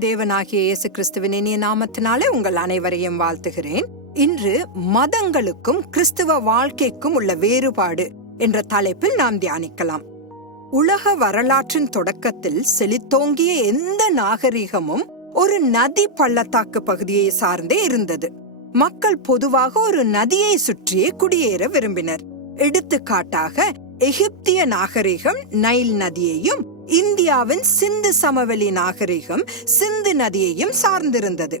தேவனாகிய இயேசு கிறிஸ்துவின் இனிய நாமத்தினாலே உங்கள் அனைவரையும் வாழ்த்துகிறேன். இன்று மதங்களுக்கும் கிறிஸ்துவ வாழ்க்கைக்கும் உள்ள வேறுபாடு என்ற தலைப்பில் நாம் தியானிக்கலாம். உலக வரலாற்றின் தொடக்கத்தில் செழித்தோங்கிய எந்த நாகரிகமும் ஒரு நதி பள்ளத்தாக்கு பகுதியை சார்ந்தே இருந்தது. மக்கள் பொதுவாக ஒரு நதியை சுற்றியே குடியேற விரும்பினர். எடுத்துக்காட்டாக எகிப்திய நாகரிகம் நைல் நதியையும் இந்தியாவின் சிந்து சமவெளி நாகரிகம் சிந்து நதியையும் சார்ந்திருந்தது.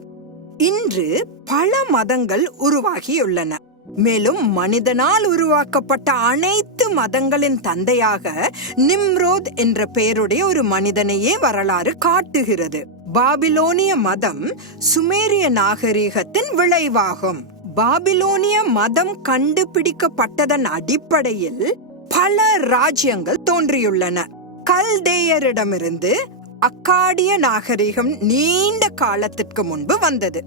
இன்று பல மதங்கள் உருவாகியுள்ளன. மேலும் மனிதனால் உருவாக்கப்பட்ட அனைத்து மதங்களின் தந்தையாக நிம்ரோத் என்ற பெயருடைய ஒரு மனிதனையே வரலாறு காட்டுகிறது. பாபிலோனிய மதம் சுமேரிய நாகரிகத்தின் விளைவாகும். பாபிலோனிய மதம் கண்டுபிடிக்கப்பட்டதன் அடிப்படையில் பல ராஜ்யங்கள் தோன்றியுள்ளன. கல்தேயரிடமிருந்து அக்காடிய நாகரிகம் நீண்ட காலத்திற்கு முன்பு வந்தது.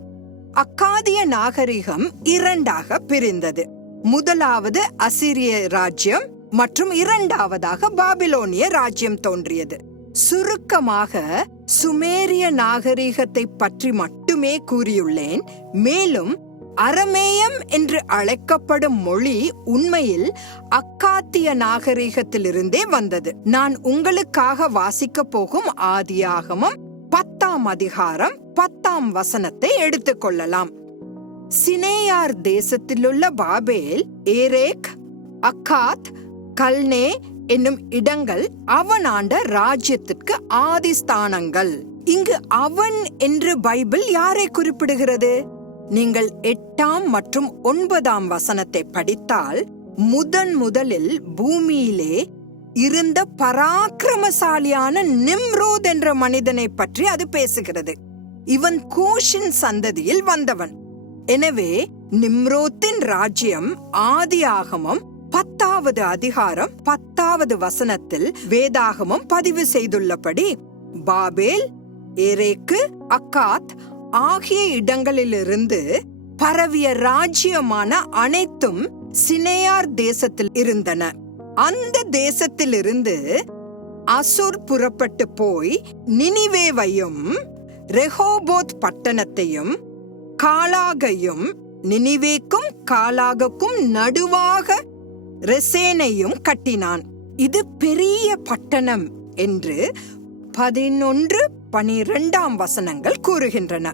அக்காதிய நாகரிகம் இரண்டாக பிரிந்தது. முதலாவது அசிரிய ராஜ்யம் மற்றும் இரண்டாவதாக பாபிலோனிய ராஜ்யம் தோன்றியது. சுருக்கமாக சுமேரிய நாகரிகத்தை பற்றி மட்டுமே கூறியுள்ளேன். மேலும் அரமேயம் என்று அழைக்கப்படும் மொழி உண்மையில் அக்காத்திய நாகரிகத்திலிருந்தே வந்தது. நான் உங்களுக்காக வாசிக்க போகும் ஆதியாகமும் பத்தாம் அதிகாரம் பத்தாம் வசனத்தை எடுத்துக்கொள்ளலாம் சினேயார் தேசத்திலுள்ள பாபேல் ஏரேக் அக்காத் கல்னே என்னும் இடங்கள் அவன் ஆண்ட ராஜ்யத்திற்கு ஆதிஸ்தானங்கள். இங்கு அவன் என்று பைபிள் யாரை குறிப்பிடுகிறது? நீங்கள் எட்டாம் மற்றும் ஒன்பதாம் வசனத்தை படித்தால் முதன் முதலில் பூமியிலே இருந்த பராக்கிரமசாலியான நிம்ரோத் என்ற மனிதனை பற்றி அது பேசுகிறது. இவன் கோஷின் சந்ததியில் வந்தவன். எனவே நிம்ரோத்தின் ராஜ்யம் ஆதி ஆகமம் பத்தாவது அதிகாரம் பத்தாவது வசனத்தில் வேதாகமம் பதிவு செய்துள்ளபடி பாபேல் எரேக்கு அக்காத் ஆகிய இடங்களிலிருந்து பரவிய ராஜ்யமான அனைத்தும் சினேயார் தேசத்தில் இருந்தன. அந்த தேசத்திலிருந்து அசுர் புறப்பட்டு போய் நினிவேவையும் ரெஹோபோத் பட்டணத்தையும் காலாகையும் நினிவேக்கும் காலாகக்கும் நடுவாக ரெசேனையும் கட்டினான். இது பெரிய பட்டணம் என்று பதினொன்று பனிரெண்டாம் வசனங்கள் கூறுகின்றன.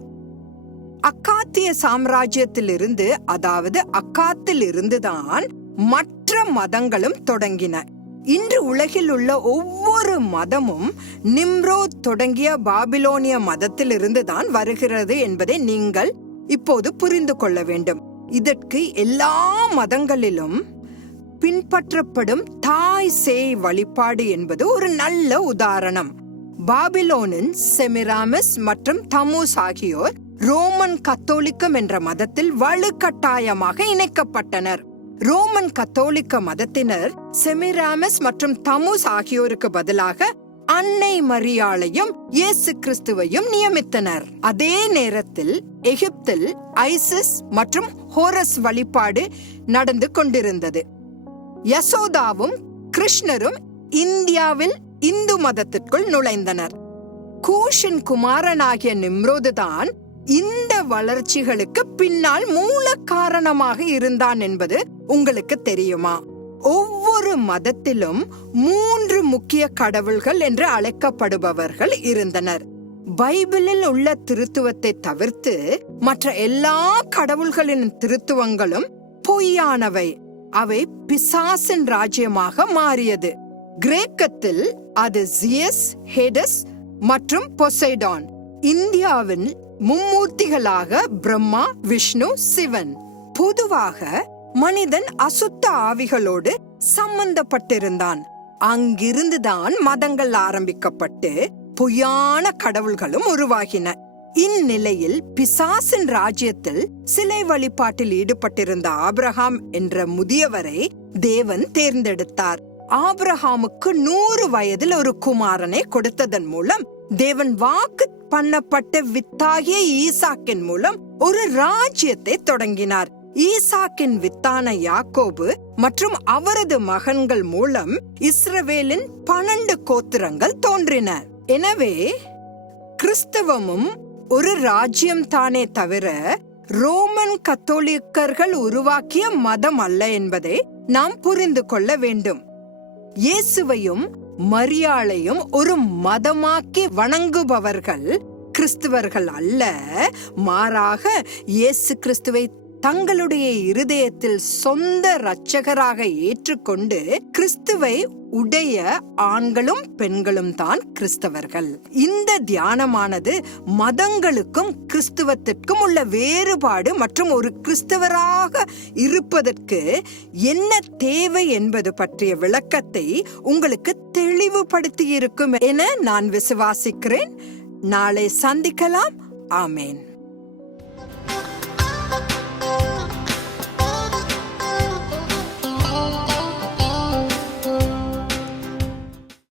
அக்காத்திய சாம்ராஜ்யத்திலிருந்து அதாவது அக்காத்தில் இருந்துதான் மற்ற மதங்களும் தொடங்கின. இன்று உலகில் உள்ள ஒவ்வொரு மதமும் நிம்ரோ தொடங்கிய பாபிலோனிய மதத்திலிருந்து தான் வருகிறது என்பதை நீங்கள் இப்போது புரிந்து கொள்ள வேண்டும். இதற்கு எல்லா மதங்களிலும் பின்பற்றப்படும் தாய் சேய் வழிபாடு என்பது ஒரு நல்ல உதாரணம். பாபிலோனின் செமிராமிஸ் மற்றும் தமூஸ் ஆகியோர் ரோமன் கத்தோலிக்கம் என்ற மதத்தில் வலுக்கட்டாயமாக இணைக்கப்பட்டனர். ரோமன் கத்தோலிக்க மதத்தினர் செமிராமிஸ் மற்றும் தமூஸ் ஆகியோருக்கு பதிலாக அன்னை மரியாளையும் இயேசு கிறிஸ்துவையும் நியமித்தனர். அதே நேரத்தில் எகிப்தில் ஐசிஸ் மற்றும் ஹோரஸ் வழிபாடு நடந்து கொண்டிருந்தது. யசோதாவும் கிருஷ்ணரும் இந்தியாவில் இந்து மதத்திற்குள் நுழைந்தனர். கூஷின் குமாரனாகிய நிம்ரோதுதான் இந்த வளர்ச்சிகளுக்கு பின்னால் மூல காரணமாக இருந்தான் என்பது உங்களுக்கு தெரியுமா? ஒவ்வொரு மதத்திலும் மூன்று முக்கிய கடவுள்கள் என்று அழைக்கப்படுபவர்கள் இருந்தனர். பைபிளில் உள்ள திருத்துவத்தை தவிர்த்து மற்ற எல்லா கடவுள்களின் திருத்துவங்களும் பொய்யானவை. அவை பிசாசின் ராஜ்யமாக மாறியது. கிரேக்கத்தில் அது ஜியஸ் ஹெடஸ் மற்றும் பொசைடான். இந்தியாவின் மும்மூர்த்திகளாக பிரம்மா விஷ்ணு சிவன். பொதுவாக மனிதன் அசுத்த ஆவிகளோடு சம்பந்தப்பட்டிருந்தான். அங்கிருந்துதான் மதங்கள் ஆரம்பிக்கப்பட்டு பொய்யான கடவுள்களும் உருவாகின. இந்நிலையில் பிசாசின் ராஜ்யத்தில் சிலை வழிபாட்டில் ஈடுபட்டிருந்த ஆப்ரஹாம் என்ற முதியவரை தேவன் தேர்ந்தெடுத்தார். ஆபிரஹாமுக்கு நூறு வயதில் ஒரு குமாரனை கொடுத்ததன் மூலம் தேவன் வாக்கு பண்ணப்பட்ட வித்தாகிய ஈசாக்கின் மூலம் ஒரு ராஜ்யத்தை தொடங்கினார். ஈசாக்கின் வித்தான யாக்கோபு மற்றும் அவரது மகன்கள் மூலம் இஸ்ரவேலின் பன்னெண்டு கோத்திரங்கள் தோன்றின. எனவே கிறிஸ்தவமும் ஒரு ராஜ்யம் தானே தவிர ரோமன் கத்தோலிக்கர்கள் உருவாக்கிய மதம் அல்ல என்பதை நாம் புரிந்து கொள்ள வேண்டும். இயேசுவையும் மரியாளையும் ஒரு மதமாக்கி வணங்குபவர்கள் கிறிஸ்துவர்கள் அல்ல. மாறாக இயேசு கிறிஸ்துவை தங்களுடைய இருதயத்தில் சொந்த இரட்சகராக ஏற்றுக்கொண்டு கிறிஸ்துவை உடைய ஆண்களும் பெண்களும் தான் கிறிஸ்தவர்கள். இந்த தியானமானது மதங்களுக்கும் கிறிஸ்துவத்திற்கும் உள்ள வேறுபாடு மற்றும் ஒரு கிறிஸ்தவராக இருப்பதற்கு என்ன தேவை என்பது பற்றிய விளக்கத்தை உங்களுக்கு தெளிவுபடுத்தி இருக்கும் என நான் விசுவாசிக்கிறேன். நாளை சந்திக்கலாம். ஆமேன்.